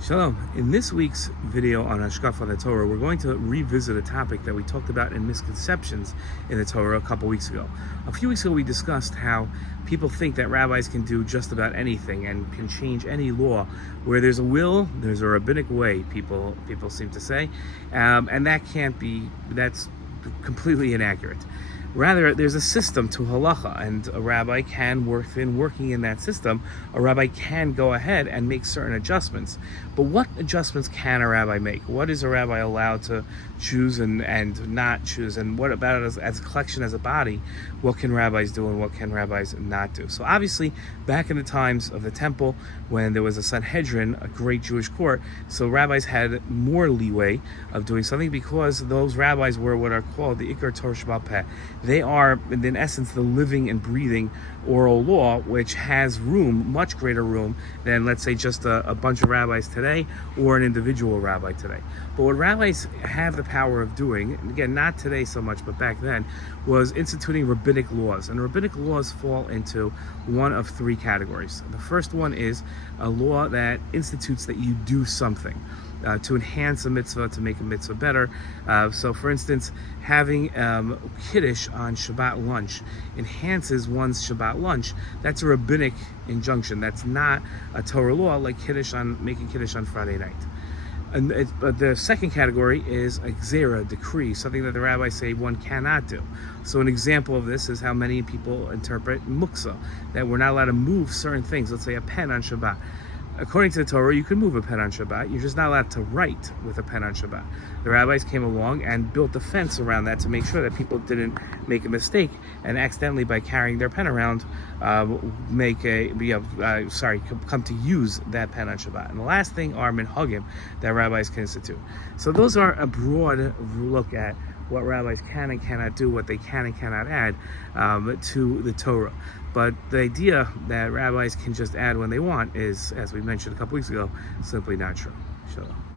Shalom. In this week's video on Hashkaf on the Torah, we're going to revisit a topic that we talked about in misconceptions in the Torah a couple weeks ago. A few weeks ago, we discussed how people think that rabbis can do just about anything and can change any law. Where there's a will, there's a rabbinic way, people seem to say, and that's completely inaccurate. Rather, there's a system to halacha, and a rabbi can working in that system, a rabbi can go ahead and make certain adjustments. But what adjustments can a rabbi make? What is a rabbi allowed to choose and not choose? And what about it as a collection, as a body? What can rabbis do and what can rabbis not do? So obviously, back in the times of the temple, when there was a Sanhedrin, a great Jewish court, so rabbis had more leeway of doing something because those rabbis were what are called the Ikar Torah Sheba'al Peh. They are, in essence, the living and breathing oral law, which has room, much greater room than, let's say, just a bunch of rabbis today or an individual rabbi today. But what rabbis have the power of doing, again, not today so much, but back then, was instituting rabbinic laws. And rabbinic laws fall into one of three categories. The first one is a law that institutes that you do something. To enhance a mitzvah, to make a mitzvah better. So for instance, having Kiddush on Shabbat lunch enhances one's Shabbat lunch. That's a rabbinic injunction. That's not a Torah law like making Kiddush on Friday night. But the second category is a gzera, decree, something that the rabbis say one cannot do. So an example of this is how many people interpret muksa, that we're not allowed to move certain things, let's say a pen on Shabbat. According to the Torah, you can move a pen on Shabbat. You're just not allowed to write with a pen on Shabbat. The rabbis came along and built a fence around that to make sure that people didn't make a mistake and accidentally, by carrying their pen around, come to use that pen on Shabbat. And the last thing are minhagim that rabbis can institute. So those are a broad look at what rabbis can and cannot do, what they can and cannot add to the Torah. But the idea that rabbis can just add when they want is, as we mentioned a couple weeks ago, simply not true. Shalom.